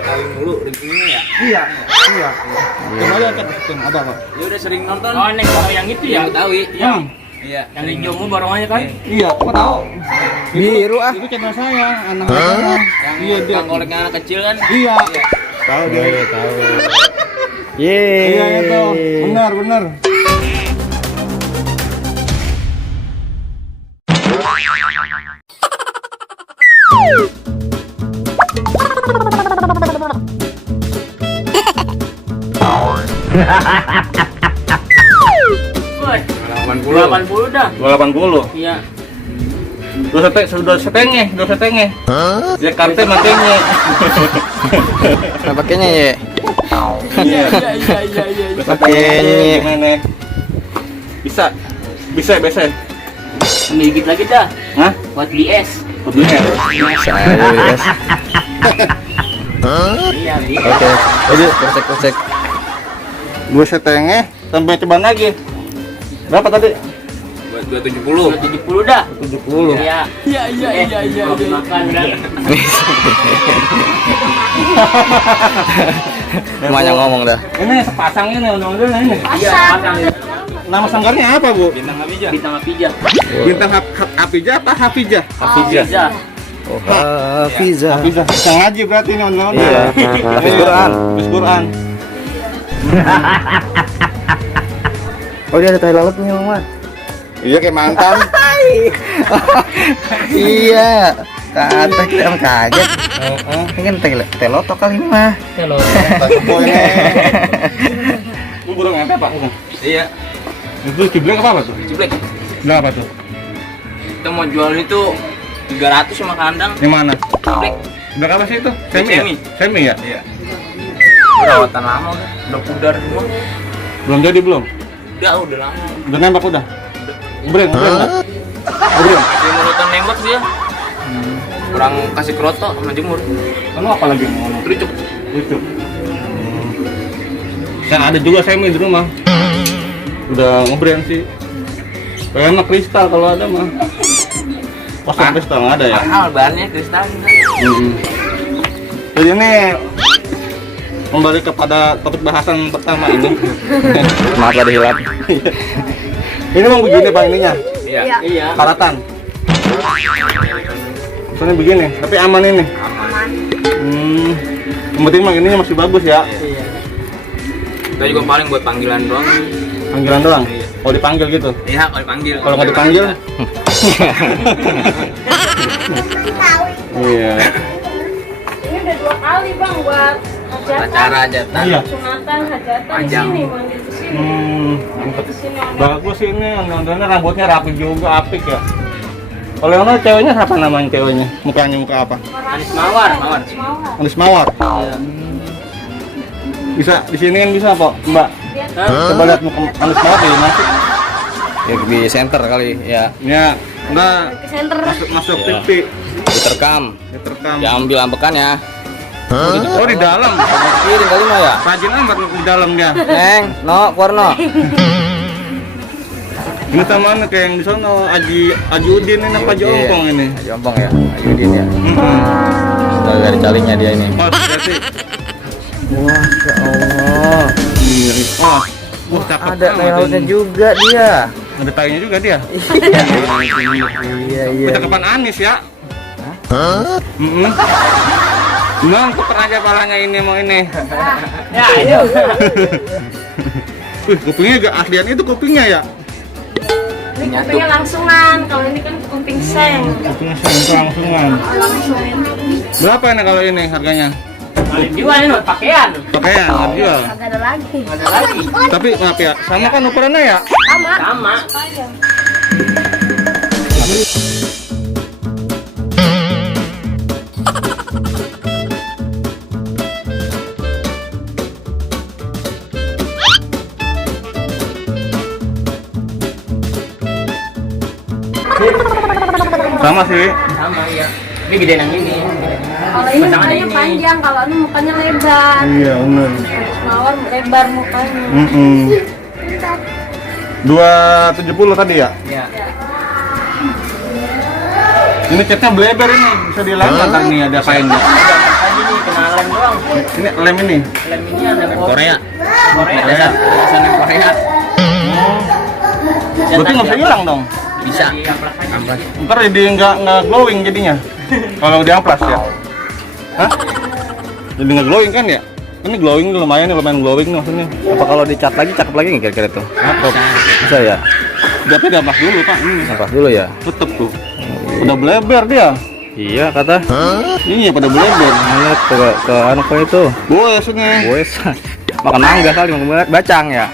Kawin dulu di sini ya. Iya. Coba lihat ada kok. Dia udah sering nonton. Oh, Neng, kalau yang itu ya? Betawi. Iya. Iya. Yang di Jomu barongannya kan? Iya, kok tahu? Biru ah. Itu channel saya, anak saya. Iya, dia. Yang koleknya anak kecil kan? Iya. Tahu dia. Iya, tahu. Iya itu. Benar. Woi, 80. 80 dah. 280. Iya. Sudah setengah. Jakarta makanya. Nah, pakainya ya. Iya. Pakainya. Gimana? Bisa. Sedikit lagi dah. Hah? Buat BS. Bener. Serius. Iya, BS. Oke. Ayo cek. Dua setengah sampai coba lagi. Berapa tadi? Buat 270. 70 dah. 70. Iya. Iya. Makan dah. Semuanya ngomong dah. Ini sepasang ini undang-undang ini. Iya, pasang. Nama sanggarnya apa, Bu? Bintang Abijah. Bintang Apija. Bintang Apija apa Hafijah? Apija. Oh, Hafiza. Hafijah. Bisa ngaji berarti ini undang-undang. Iya. Hafiz Quran. Hafiz Quran. Oh, dia ada tai lalatnya, Mama. Iya kayak mantan. Iya. Kata kita kaget. Ini kan tai lotok kali ini mah. Halo. Lu burung apa, Pak? Iya. Itu ciblek apa tuh? Ciblek. Ciblek apa tuh? Kita mau jual itu 300 sama kandang. Yang mana? Ciblek. Ciblek apa sih itu? Semi. Ya? Semi ya? Iya. Perawatan lama udah pudar semua. Belum jadi belum? Udah lama. Udah nembak udah? Ngebreng udah? Ngebreng? Dia monoton nembak dia. Kurang kasih kroto sama jemur. Kamu apa lagi mau ngomong? Lucu. Lucu. Yang ada juga semi di rumah. Udah ngebrand sih. Pengen kristal kalau ada mah. Kosong kristal nggak ada ya? Mahal bahannya kristal. Jadi ini kembali kepada topik bahasan pertama ini. Maaf ada hilap. Ini mau begini Pak ininya, Iya. karatan. Soalnya begini, tapi aman ini. Yang penting mah ininya masih bagus ya. Iya. Kita juga paling buat panggilan doang. Panggilan doang. Iya. Kalau dipanggil gitu. Iya, kalau dipanggil. Kalau nggak dipanggil, iya. Ini udah 2 kali bang buat hajatan, Acara hajatan. Iya. sunatan, hajatan di Panjang. sini, manggil di sini. Mantap. Di sini ada. Bagus ini, nontonnya rambutnya rapi juga, apik ya. Kalau yang lain ceweknya siapa namanya ceweknya? Mukanya muka apa? Anis Mawar. Mawar. Anis Mawar. Bisa di sini kan bisa Pak, Mbak. Coba lihat muka Anis Mawar deh masuk. Ya di center kali ya. Ya, enggak Ke center. masuk TV. Diterkam. Diterkam. Diambil ambekannya. Oh di dalam. Kiri kali mah ya. Rajin amat di dalam dia. Neng, no, keluar no. Ini sama kayak yang di sono Aji Udin ini apa Aji Ompong ini. Aji Ompong ya. Aji Udin ya. Sudah dari calinya dia ini. Mas, berarti Wah, ya Allah. iya. Oh, wah cakep Ada tai amat lautnya ini. juga dia. Ada tainya juga dia. Iya. Cakapan Anis ya. Bang, tuker aja palanya ini mau ini. Ya, ini. Kupingnya gak aslian itu kupingnya ya. Ini kupingnya langsungan, kalau ini kan kuping seng. Kupingnya langsungan. Langsungin. Berapa ini kalau ini harganya? Paling jual ini buat pakaian. Pakaian nggak jual. Agak ada lagi. Ada lagi. Tapi maaf ya, sama kan ukurannya ya? Sama. Sama. Panjang. Sama sih. Sama ya. Ini gede yang ini. Kalau ini Pasangan mukanya ini. panjang, kalau ini mukanya lebar. Iya benar. Mawar lebar mukanya. 270 tadi ya? Ya. Ini catnya bleber ini, bisa dilempar kan nih ada kainnya. kena lem doang. Ini lem ini. Lem ini ada Korea. Korea. Pesan yang Korea. Berarti nggak bisa hilang dong. Bisa. Amplas. Ntar jadi nggak glowing jadinya. Kalau di amplas ya. Hah? Jadi nggak glowing kan ya? Ini glowing lumayan glowing nih maksudnya. Apa kalau dicat lagi cakep lagi nggak kira-kira tuh? Bisa ya? Tapi diamplas dulu Pak ini. Apa dulu ya? Tetep tuh. Udah bleber dia. Iya kata. Ini ya pada bleber. Lihat ke anu ke itu. Boes ini. Wes. Makan mangga kali makan bacang ya.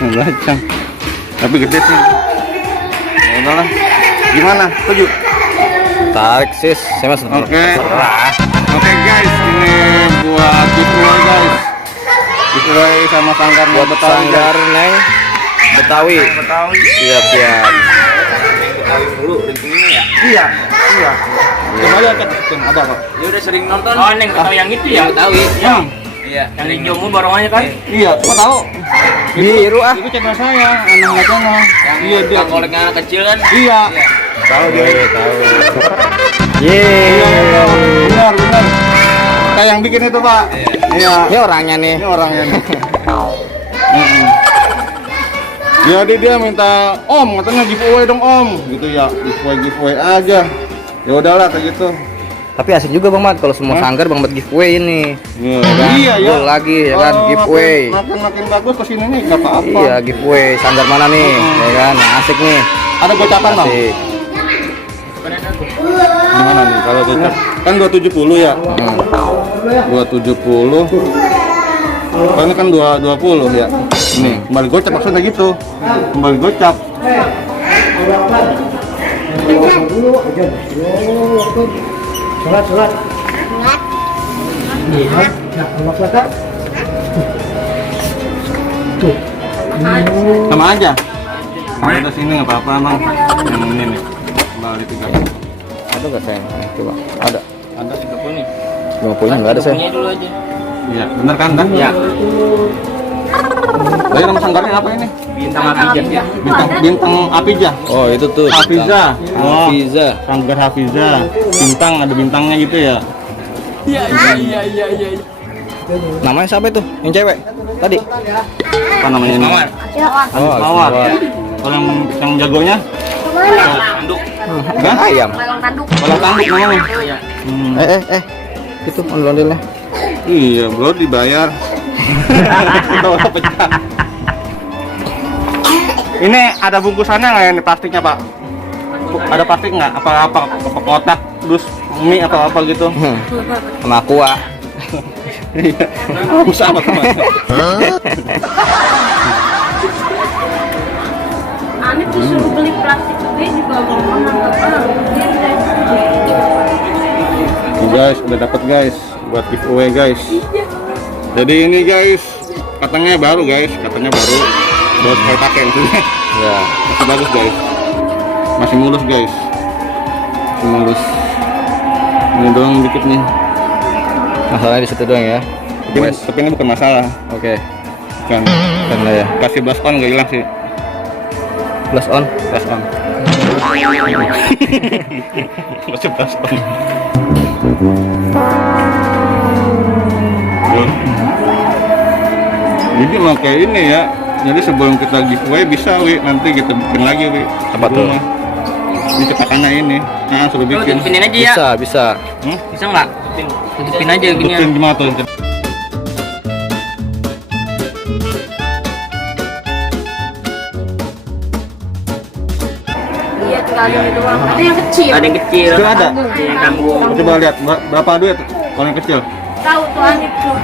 Bacang. Tapi gede sih. Ya udahlah. Gimana? Setuju? Tarik sis. Saya mas. Oke. Oke guys, ini buat giveaway guys. Giveaway sama sanggar Buat Betawi. sanggar Neng Betawi. Betawi. Siap siap. Betawi dulu rezekinya ya. Iya, iya. Coba lihat kan ada kok. Dia udah sering nonton. Oh, Neng Betawi yang itu ya? Betawi. Yang Iya. Yang di Jomu barongannya kan? iya, kok tahu? Biru ah. Itu channel saya, anak channel. Yang Iya dia. yang koleknya anak kecil kan. Iya. Tahu dia. Tahu. Iya, Yeay. benar, benar. Kayak yang bikin itu, Pak. Iya. Ini orangnya nih. Ini orangnya nih. Jadi dia minta Om, katanya giveaway dong Om, gitu ya, giveaway aja. Ya udahlah kayak gitu. Tapi asik juga Bang Mat kalau semua Hah? sanggar Bang Mat giveaway ini. Iya, kan? iya ya. Gol lagi ya kan giveaway. Makin bagus kesini nih, nggak apa-apa. Iya giveaway sanggar mana nih? Ya kan yang asik nih. Ada gocapan bang? Asik. Gimana nih kalau gocap? Kan 270 ya. 270. Kan ini kan 220 ya. Nih, kembali gocap maksudnya gitu. Kembali gocap. Sama aja. Ada sini nggak apa-apa bang. Yang ini nih. Kembali 30. Ada nggak sayang? Coba. Ada. Ada 30 nih. 50-nya nggak ada sayang. Punya dulu aja. Iya, bener kan? Ya. Dari nama sanggarnya apa ini? Bintang Abijah ya. Bintang Apija. Oh itu tuh. Hafiza. Oh, Hafiza. sanggar Hafiza. Bintang ada bintangnya gitu ya. Iya. Namanya siapa itu? Yang cewek? Tadi? Apa namanya ini? Mawar. Oh, Mawar. Mawar. Kalau yang jagonya? Tanduk. Hah? Ayam. Balong tanduk. Kalau tanduk namanya? Iya. Itu ondel-ondelnya. Iya, bro dibayar. Tahu pecah. Ini ada bungkusannya nggak ya? Ini plastiknya Pak? Ada plastik nggak? Apa kotak, terus mie atau apa gitu? Sama aqua. Iya. Bisa apa teman? Aneh disuruh beli plastik gede juga ngomong Guys, udah dapat guys buat giveaway guys. Jadi ini guys, katanya baru guys, buat saya pakai maksudnya. Ya. Masih bagus guys, masih mulus guys, masih mulus. Ini doang dikit nih. Masalahnya di situ doang ya. Tapi ini bukan masalah, Oke. kan? Kan lah ya. Kasih blast on nggak hilang sih, Plus on. blast on. Kasih blast on. Jadi mau kayak ini ya. Jadi sebelum kita giveaway bisa nanti kita bikin lagi Apa tuh? Ini cetakannya ini. Nah, suruh Lu bikin. tutupin aja ya. Bisa. Bisa nggak? Tutupin aja gini ya. Tutupin gimana tuh? Iya tinggal ini doang. Ada yang kecil. Ada yang kecil. Kecil ada? Yang kanggung. Coba lihat berapa duit kalau yang kecil. Tahu tuh Anip tuh.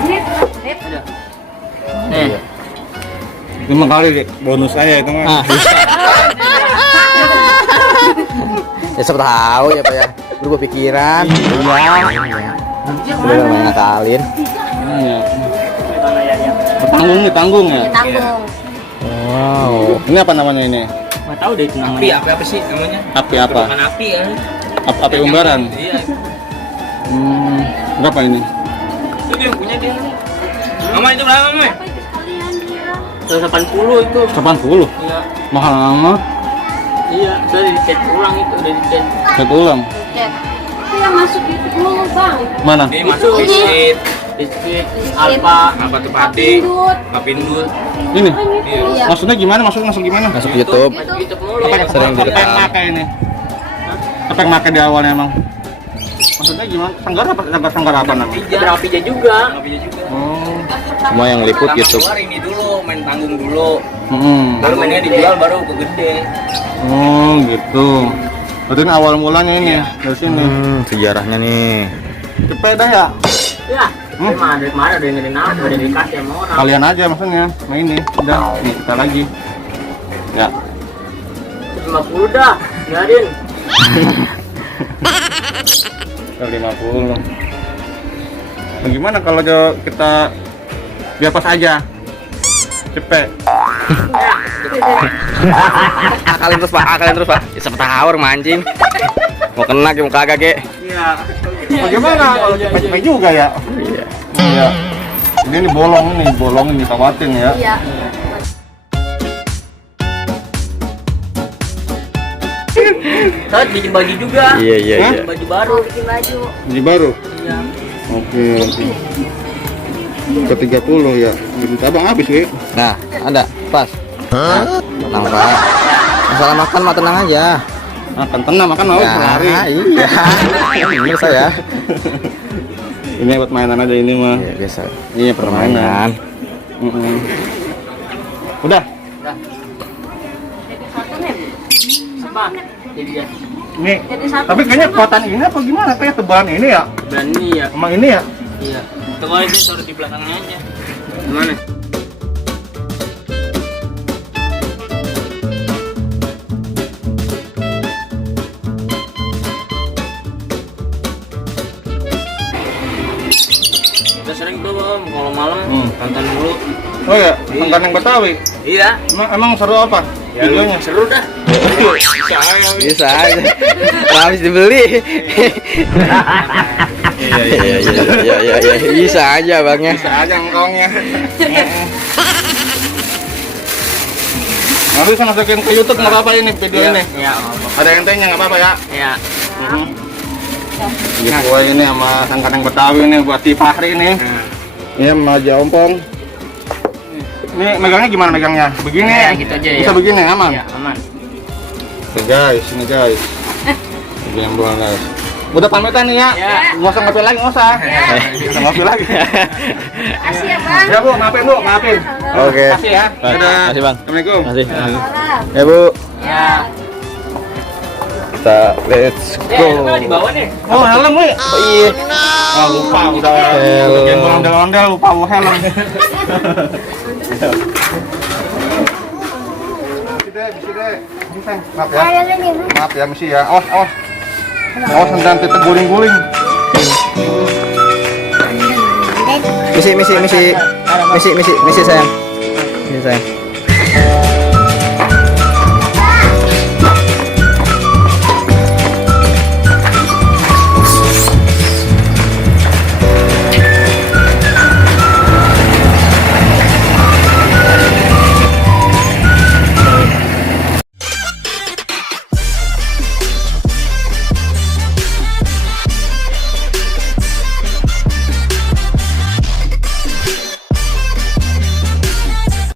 Nih. 5 kali bonus saya itu mah. Ya siapa tahu ya Pak ya. Berubah pikiran. Iya. Udah main ngakalin. Iya. Tanggung ya. Tanggung. Wow. Ini apa namanya ini? Nggak tahu deh itu namanya. Api apa sih namanya? Api apa? Bukan api ya. Api umbaran. Iya. Berapa ini? Itu dia punya dia. Mama itu berapa, Mama? 180 itu. 80. Iya. Mahal amat. Iya, sudah dicet ulang itu, udah dicet. Saya ulang. Cek. yang masuk itu dulu bang. Mana? Ini masuk biskuit, Alfa. apa tuh pati, Pindut. kapindut. Ini. Iya. Maksudnya gimana? Masuk gimana? Masuk YouTube. YouTube mulu. Apa yang Sering apa yang direkam. pakai ini? Apa yang pakai di awalnya emang? Maksudnya gimana? Sanggar apa namanya? Berapa pija juga. Oh. Semua yang liput Pertama YouTube. keluar ini dulu, main tanggung dulu. Hmm. Baru mainnya dijual baru ke gede. Oh, gitu. Berarti ini awal mulanya ini dari sini. Sejarahnya nih. Sepeda ya? Ya. Dari mana ada yang ngenalin, ada yang dikasih sama orang. Kalian aja maksudnya main ini. Udah, nih kita lagi. Ya. 50 dah. Biarin. Kali 50. Nah, gimana kalau kita biar pas aja? Cepet. Akalin terus Pak. Ya, siapa tahu mancing. Mau kena ke mau kagak ke? Iya. Bagaimana kalau cepet juga ya? Iya. Iya. Ini bolong ini kawatin ya. Iya. Saat bikin baju juga. Iya. Baju baru. Bikin baju. Ini baru. Iya. Oke. Ke 30 ya. Minta abang habis nih. Nah, ada pas. Tenang Pak. Masalah makan mah tenang aja. Makan tenang, makan mau lari. Iya. Bener saya. Ini buat mainan aja ini mah. Iya biasa. Iya permainan. Mm-mm. Udah. Jadi satu nih. Apa? Jadi ya. Nih. Jadi satu. Tapi kayaknya kuatan ini apa gimana? Kayak tebalan ini ya? Berani ya. Emang ini ya? Iya. Tunggu aja taruh di belakangnya aja. Gimana? Udah sering tuh Om, kalau malam tonton dulu. Oh ya, tentang yang Betawi. Iya. Emang seru apa? Videonya Seru dah. Bisa aja. Habis dibeli. Iya. Bisa aja Bangnya. bisa aja ngkongnya. Nggak bisa masukin ke YouTube nggak apa-apa ini video ini. Iya, apa. Ada entenya nggak apa-apa ya. Iya. Giveaway ini sama sangkar yang Betawi ini buat si Fahri ini. Ini sama Haji Ompong. Ini megangnya gimana megangnya? Begini Ya, gitu aja bisa ya. begini aman. Iya, aman. Oke guys, ini guys. Begini bulan guys. Udah pamitan nih ya. Ya. Nggak usah ngopi lagi, nggak usah. Nggak usah ngopi lagi. Kasih ya bang. Ya Bu, maafin Bu, maafin. Oke. Kasih ya. Dadah. Kasih, Bang. Assalamualaikum. Masih. Salam. Ya Bu, Ya. kita let's Itu go. di bawah nih. Oh, helm nih. Oh iya. Oh, lupa udah. Helm. Jangan ondel-ondel lupa bawa helm. Misi deh. Maaf ya. Maaf ya, misi ya. Awas, awas. Awas nanti terguling-guling. Misi sayang. Misi sayang.